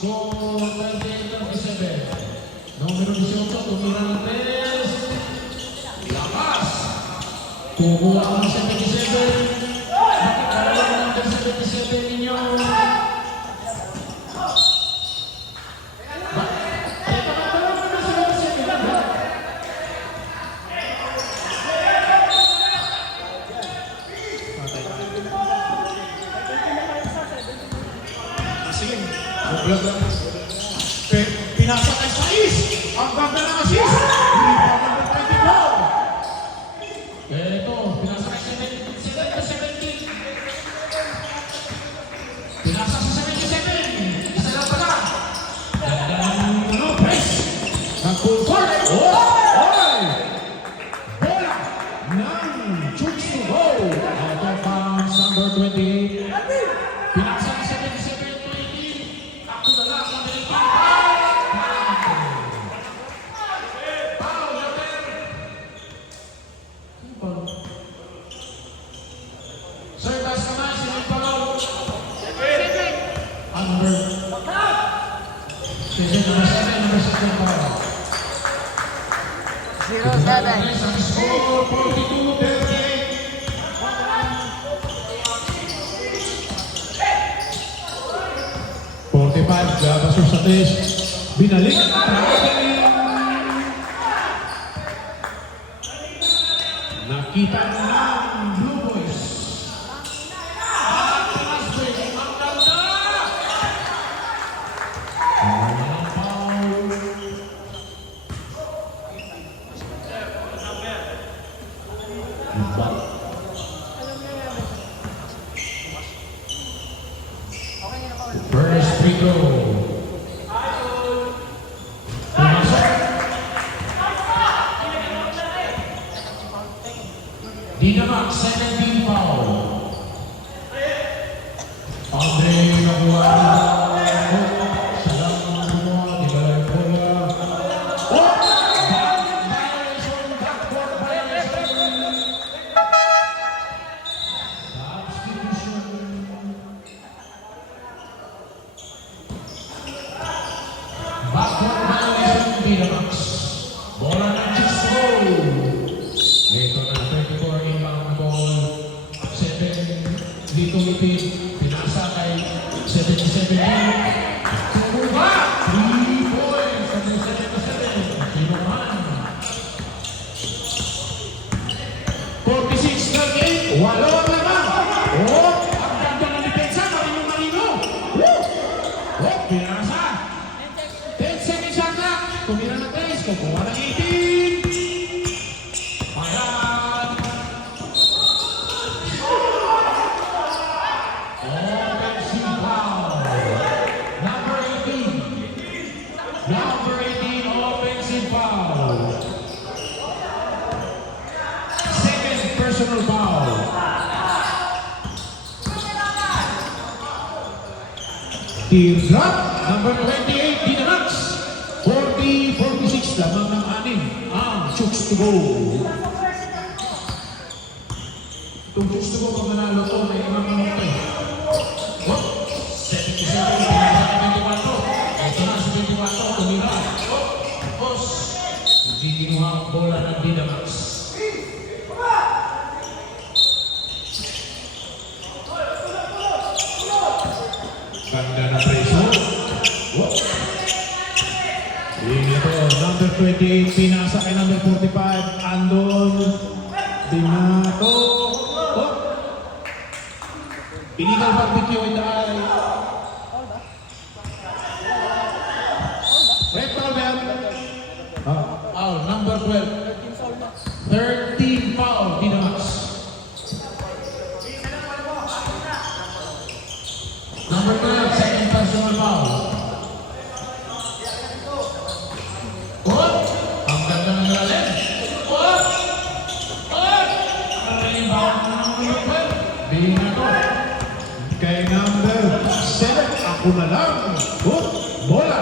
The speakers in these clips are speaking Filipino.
score 28-27. Numero 18, tumira ng 3. Lakas! Kukuha ang 77. Nakakalaman ng 77 ninyo. Pinasa kay Sais! Ang ganda ng assist! Ito, pinasa kay 17. Pinasa sa 77. Isa lang pala. Ganda ng Lopez. Ng full court. Oy! Bola ng Chooks to go. Out of bounds, number 28. Pinasa ng 77 to 18. Ako na lang, number 18. Sertas naman si Nagpalaw. Number 7 Nagpalaw. 07. Ang score, 42-38. Labas sa test. Binalik. Nakita ng Blue Boys. First free throw. Dinamak, 17 foul. Andre Nabuari. Salam semua di balik bola. Violation, backboard violation. Substitution. Backboard violation, Dinamak. Bola ng Chisco. Ito na 34 inbound ball. 7 dito ipin. Pinasa kay 77. Kumuha! 3 points sa 77. Sino man? 46-38. Walo ang lamang. Oh! Ang ganda ng depensa. Marino. Oh! Pinasa. 10 seconds shot clock. Tumira ng 3. Kukuha ng 18. Number 18, offensive foul. Second personal foul. Teardrop, number 28, Dinamax. 40-46 lamang ng 6 ang Chooks to go. Itong Chooks to go pag manalo to, may imang minuto eh. 77, ito na si 24, tumira. Tapos, hindi kinuha ang bola ng Dinamax. Ganda na preso. Ito, number 28, pinasa kay number 45, Andon. Dinato. Illegal barbecue in the eye. Red foul bell. Foul, number 12. 13 foul, Dinamax. Number 12, second personal foul. Ang ganda ng lalim. Ang rebound ng number 12. Binato. Kay number 7, ako na lang. Bola.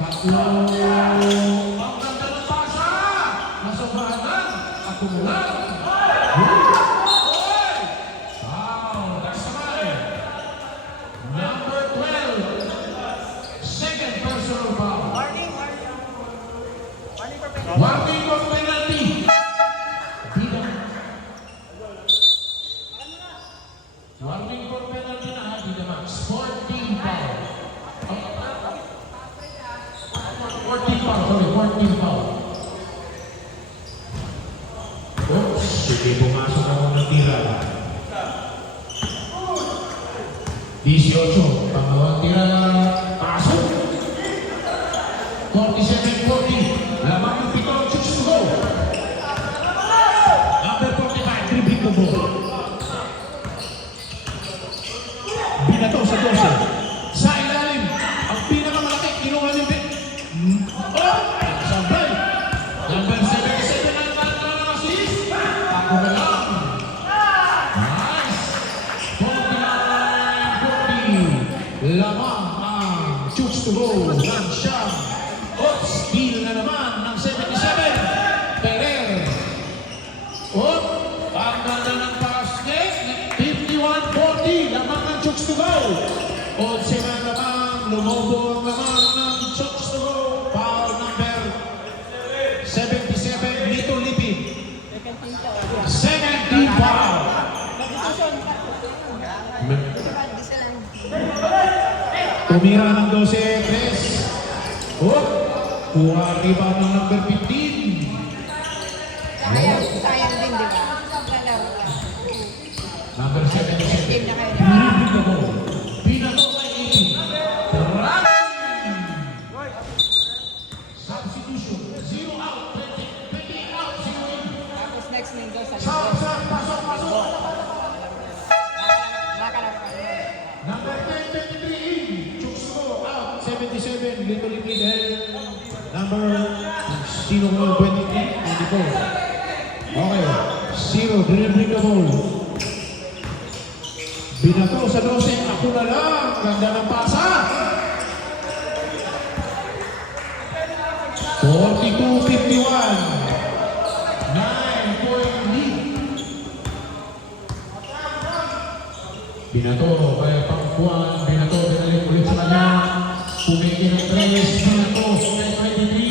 Tatlo. Ang ganda ng pasa. Nasobrahan. Ako na lang. Wow, that's fine. Number 12. Warning of penalty. Bida. Warning for penalty na Bida Max. 14 foul. 14 foul, sorry, 14 foul. Oops, sige, pumasok ako ng tira. 18, pangalawang tira, pasok. 47-40, lamang yung pitong shoots to go. Number 45, dribbling the ball. Binato sa 12. Sa ilalim, ang pinakamalaki, kinuha ni Ben. Oh! Sabay! Number 77 ang ng assist. Ako na lang. Nice! 49-40. Lamang ang shoots to go. Grand Sham. Steal na naman ng 77. Ferrer. Oh! Ang ganda ng basket. 51-40. Lamang ang shoots to go. 11 na lamang. Lumobo ang lamang ng shoots to go. Foul number 77. Little Lipid. 17 foul. Tumira ng 12. Tres. Oh! Kuha rebound ng number 15. Sayang din, di ba? Number 77. Team na kayo. Dribbling the ball. Pinato kay 18. Substitution. 0 out. 20 out. 0 in. Tapos next linggo sa Pasok. Pasok. Nakalap ka rin. Number 10, 23 in. Chukso out. 77. Little Lipid. Number sino ko 23? 24. Okay. 0. Dribbling the ball. Binato sa 12. Ako na lang. Ganda ng pasa. 42-51. 9-point lead. Binato kaya Pangkuan. Binato binalik ulit sa kanya. Pumiki ng 3. Binato. 23.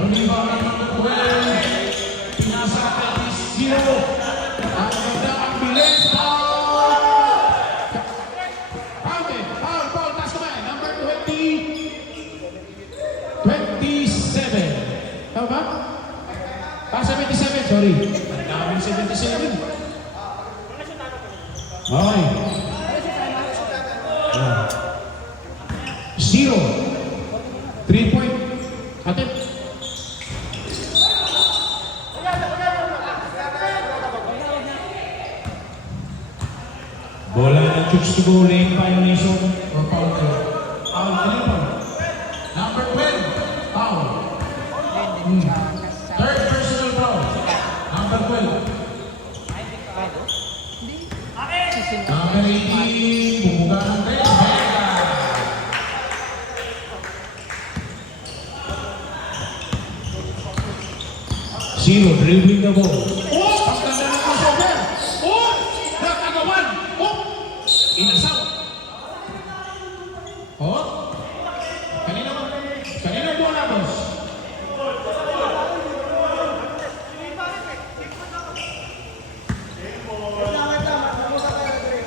Rebound ng number 12. Pinasa kay 0. Ang ganda ang bilis. Foul. Taas kamay. Number 27. Tama ba? 77. Sorry. Ang daming 77. Okay. 0. 3-point. Attempt. Bola ng Chooks to go, lane violation or foul. Foul, number 12, foul. Third personal foul. Number 12. Number 18, bumuga ng 3. Zero, dribbling the ball. Oh! Ang ganda ng crossover! Oh! Nakagawan! Oh! Inasaw! Oh! Kanina bola, boss?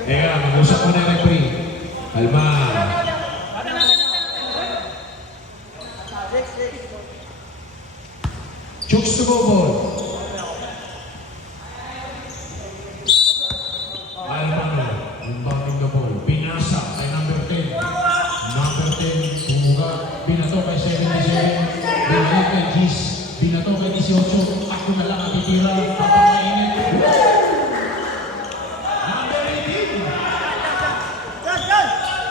Teka, mag-usap mo na referee. Alma. Chooks to go ball. Alma, inbounding the ball. Pinasa kay number 10. Number 10, bumuga. Binato kay 77. Binalik kay Gis. Binato kay 18. Ako na lang ang titira. Papakainin. Number 18.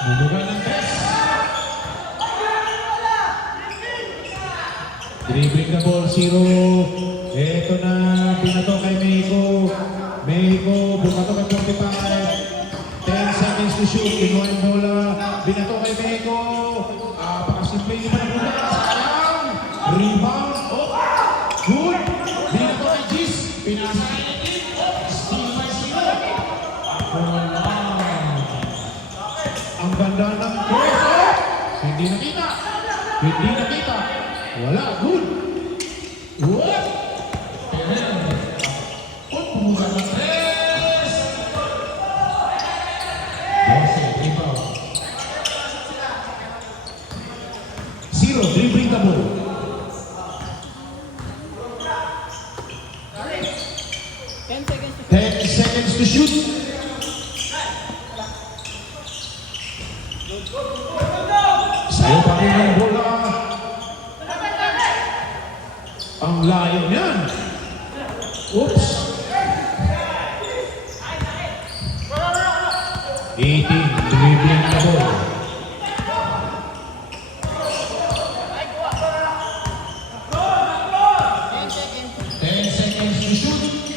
Bumuga ng 3. Dribbling the ball, 0. Eto na, binato kay Mexico. Mexico, bumato kay 45. 10 seconds to shoot, kinuha yung bola. Binato kay Mexico. Pakasimple niyo pa ng bola. Sayang. Rebound. Oh, good. Binato kay Gis. Pinasa kay Ekin. Oh, steal by 0. Ako lang. Ang ganda ng press. Oh, hindi nakita. Wala, good. What? Pumuga ng 3. 12, rebound. 0, dribbling the ball. 10 seconds to 10 seconds to shoot. Sa'yo pa rin ang bola. Ang layo niyan. Oops. 18, dribbling the ball. 10 seconds to shoot.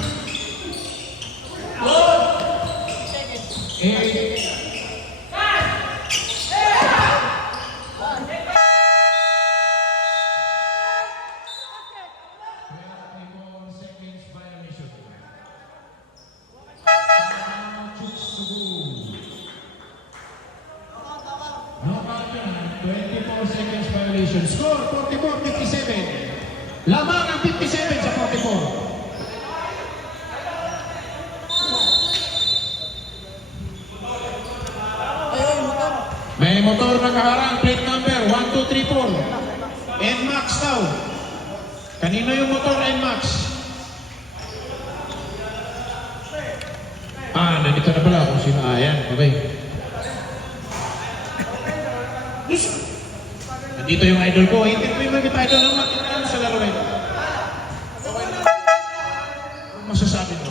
8. Score 44-57. Lamang ang 57 sa 44. May motor na kaharang, plate number 1234. NMAX daw. Kanino yung motor NMAX? Nandito na pala kung sino. Ayan, okay. Nandito yung idol ko. Interview mo kita idol naman. Ano sa laro ito? Ano masasabi mo?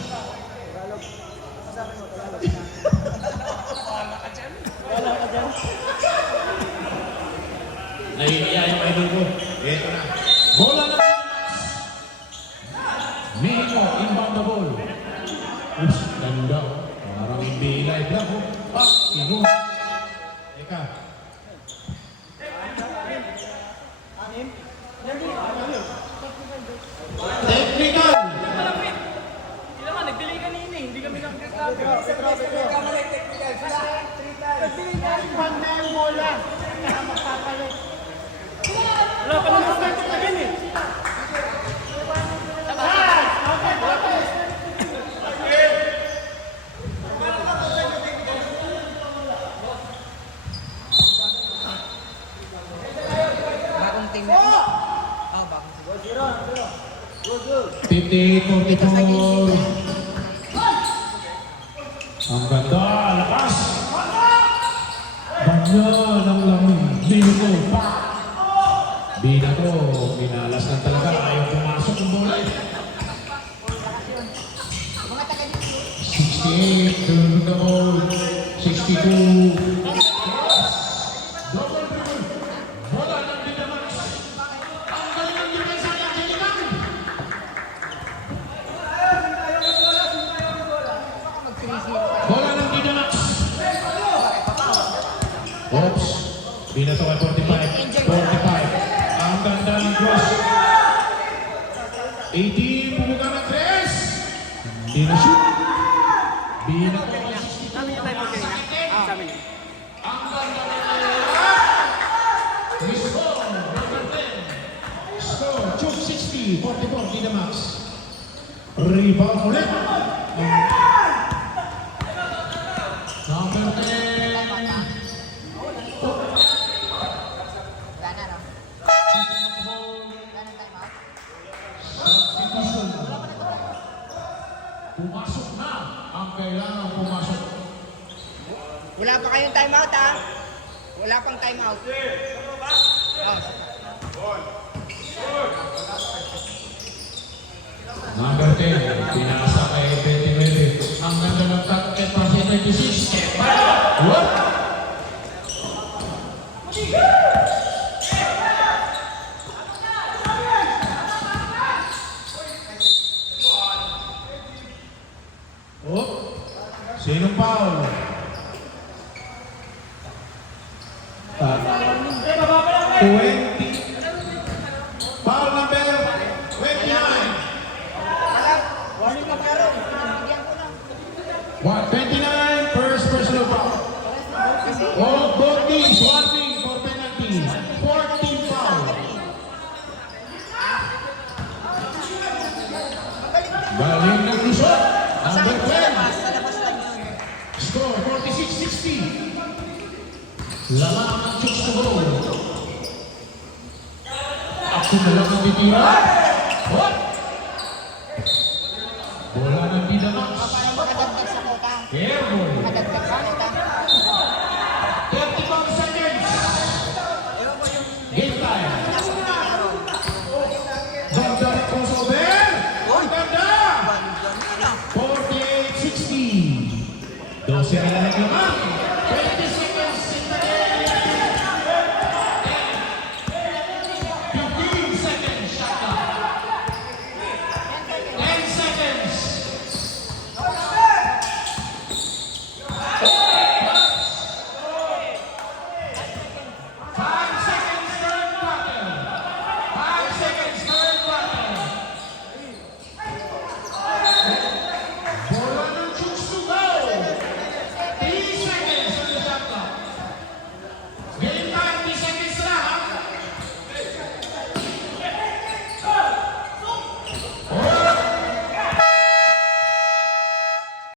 Nahihiya yung idol ko. Ito na. Bola na. Mexico, inbound the ball. Ups, ganda. Parang hindi live lang. Sino? Teka. Technical! Hindi naman, nag-delay kanina eh. Hindi kami nag-reklamo. Nagkamali technical. Nag-delay na rin. One na yung bola. Magpapalit. Wala pa naman start na din eh. Bagong team na. Bagong team. 58-44. Ang ganda, lakas! Banya ng lamig. Bino pa. Bina to, minalas na talaga. Ayaw pumasok yung bola. 68, turn the ball. 62. Double dribble. Bola ng Dynamax. Ang galing ng depensa niya, Kilikan. Bola ng Dynamax. Oops. Bina to kay 45. 45. Ang ganda ng cross. 18, pumuga ng 3. Hindi na shoot. Bina to kay 62. Sabi niya tayo mo kanina. Sabi niya. Ang ganda ng score, number 10. Score, Chuk 60, 44, Dynamax. Rebound ulit. Number 10. Wala na, no? Wala na time out. Substitution. Pumasok na ang kailangan pumasok. Wala pa kayong time out, ha? Wala pang time out. Number 10, pinasa kay 29. Ang ganda ng target pa si 26. What? Oh, sinong foul? 20. Foul number 29. Warning ka pero. Bigyan ko lang. 29, first personal foul. Both teams, warning for penalty. 14 foul. Lama ang chok sa goal. Ako na lang ang titira. What? Bola ng Bida Max. Makadagdag sa kota. Airball.